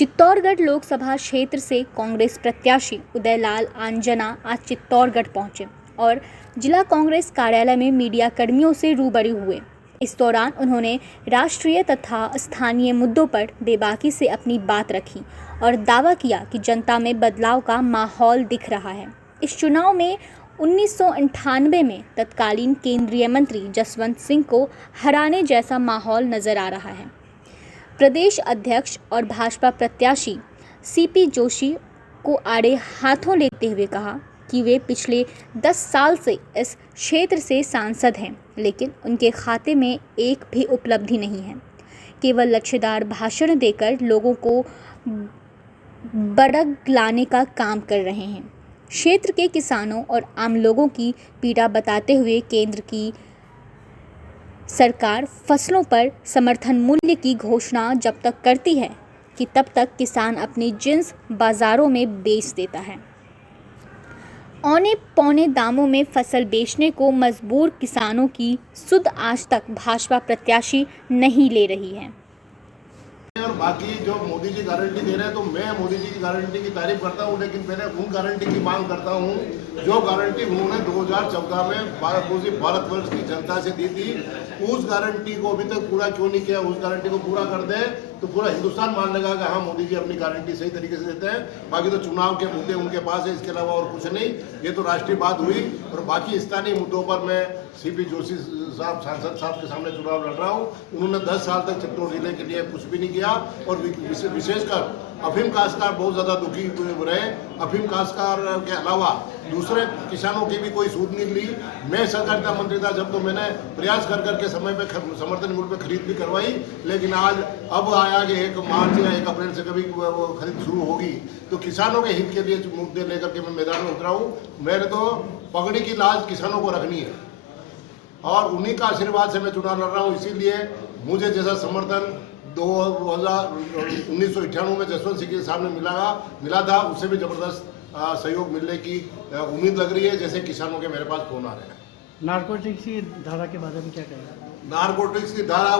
चित्तौड़गढ़ लोकसभा क्षेत्र से कांग्रेस प्रत्याशी उदयलाल आंजना आज चित्तौड़गढ़ पहुंचे और जिला कांग्रेस कार्यालय में मीडिया कर्मियों से रूबरू हुए। इस दौरान उन्होंने राष्ट्रीय तथा स्थानीय मुद्दों पर बेबाकी से अपनी बात रखी और दावा किया कि जनता में बदलाव का माहौल दिख रहा है। इस चुनाव में 1998 में तत्कालीन केंद्रीय मंत्री जसवंत सिंह को हराने जैसा माहौल नजर आ रहा है। प्रदेश अध्यक्ष और भाजपा प्रत्याशी सीपी जोशी को आड़े हाथों लेते हुए कहा कि वे पिछले 10 साल से इस क्षेत्र से सांसद हैं, लेकिन उनके खाते में एक भी उपलब्धि नहीं है। केवल लच्छेदार भाषण देकर लोगों को बड़क लाने का काम कर रहे हैं। क्षेत्र के किसानों और आम लोगों की पीड़ा बताते हुए केंद्र की सरकार फसलों पर समर्थन मूल्य की घोषणा जब तक करती है कि तब तक किसान अपनी जिन्स बाज़ारों में बेच देता है। औने पौने दामों में फसल बेचने को मजबूर किसानों की सुध आज तक भाजपा प्रत्याशी नहीं ले रही है। और बाकी जो मोदी जी गारंटी दे रहे हैं तो मैं मोदी जी की गारंटी की तारीफ करता हूं, लेकिन पहले उन गारंटी की मांग करता हूं जो गारंटी उन्होंने 2014 में भारतवर्ष की जनता से दी थी। उस गारंटी को अभी तक पूरा क्यों नहीं किया? उस गारंटी को पूरा कर दे तो पूरा हिंदुस्तान मान लेगा कि हाँ मोदी जी अपनी गारंटी सही तरीके से देते हैं। बाकी तो चुनाव के मुद्दे उनके पास है, इसके अलावा और कुछ नहीं। ये तो राष्ट्रीय बात हुई और बाकी स्थानीय मुद्दों पर मैं सीपी जोशी साहब सांसद साहब के सामने चुनाव लड़ रहा हूँ। उन्होंने 10 साल तक चित्तौड़ जिले के लिए कुछ भी नहीं किया और विशेषकर अफीम काश्तकार बहुत ज़्यादा दुखी रहे। अफीम काश्तकार के अलावा दूसरे किसानों की भी कोई सूद नहीं ली। मैं सहकारिता मंत्री था जब, तो मैंने प्रयास कर करके समय पे समर्थन मूल्य पे खरीद भी करवाई, लेकिन आज अब आया कि 1 मार्च या 1 अप्रैल से कभी वो खरीद शुरू होगी तो किसानों के हित के लिए मुद्दे लेकर के मैं मैदान में उतरा हूँ। मैंने तो पगड़ी की लाज किसानों को रखनी है और उन्हीं का आशीर्वाद से मैं चुनाव लड़ रहा हूँ। इसीलिए मुझे जैसा समर्थन 1998 में जसवंत सिंह के सामने मिला था, उससे भी जबरदस्त सहयोग मिलने की उम्मीद लग रही है, जैसे किसानों के मेरे पास फोन आ रहे हैं। नारकोटिक्स की धारा के बारे में क्या कहेंगे? नारकोटिक्स की धारा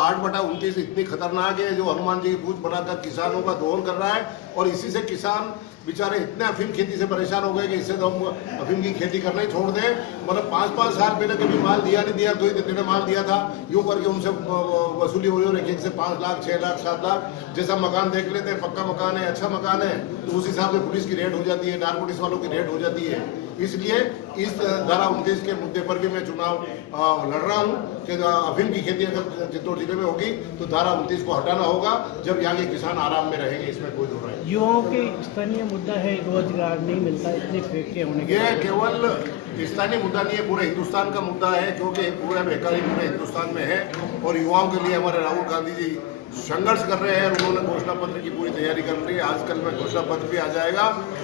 8/29 इतनी खतरनाक है जो हनुमान जी की पूछ बनाकर किसानों का दोहन कर रहा है और इसी से किसान बेचारे इतने अफीम खेती से परेशान हो गए कि इससे तो हम अफीम की खेती करना ही छोड़ दें। मतलब 5-5 साल पहले कभी माल दिया नहीं दिया, 2 ही दिन माल दिया था, यूँ करके उनसे वसूली हो रही है। एक से 5 लाख 6 लाख 7 लाख जैसा मकान देख लेते हैं, पक्का मकान है, अच्छा मकान है, तो उस हिसाब से पुलिस की रेड हो जाती है, नारकोटिक्स वालों की रेड हो जाती है। इसलिए इस धारा 29 के मुद्दे पर भी मैं चुनाव लड़ रहा हूँ कि अफीम की खेती अगर चित्तौड़ जिले में होगी तो धारा 29 को हटाना होगा, जब यहाँ के किसान आराम में रहेंगे, इसमें कोई दो नहीं। युवाओं के स्थानीय मुद्दा है, रोजगार नहीं मिलता, इतने फैक्ट्री होने के ये केवल स्थानीय मुद्दा नहीं है, पूरे हिंदुस्तान का मुद्दा है, क्योंकि पूरा बेकारी पूरे हिंदुस्तान में है और युवाओं के लिए हमारे राहुल गांधी जी संघर्ष कर रहे हैं। उन्होंने घोषणा पत्र की पूरी तैयारी कर रही है, आजकल में घोषणा पत्र भी आ जाएगा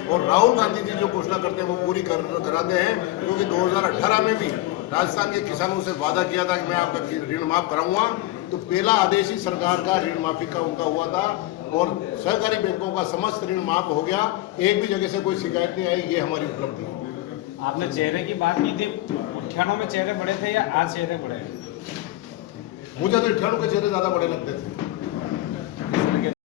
और राहुल गांधी जी जो घोषणा करते हैं वो पूरी कराते हैं, क्योंकि 2018 में भी राजस्थान के किसानों से वादा किया था कि मैं आपका ऋण माफ कराऊंगा, तो पहला आदेश ही सरकार का ऋण माफी का उनका हुआ था और सहकारी बैंकों का समस्त ऋण माफ हो गया। एक भी जगह से कोई शिकायत नहीं आई, ये हमारी उपलब्धि है। आपने चेहरे की बात की थी, 98 में चेहरे बड़े थे या आज चेहरे बड़े हैं? मुझे तो 98 के चेहरे ज़्यादा बड़े लगते थे।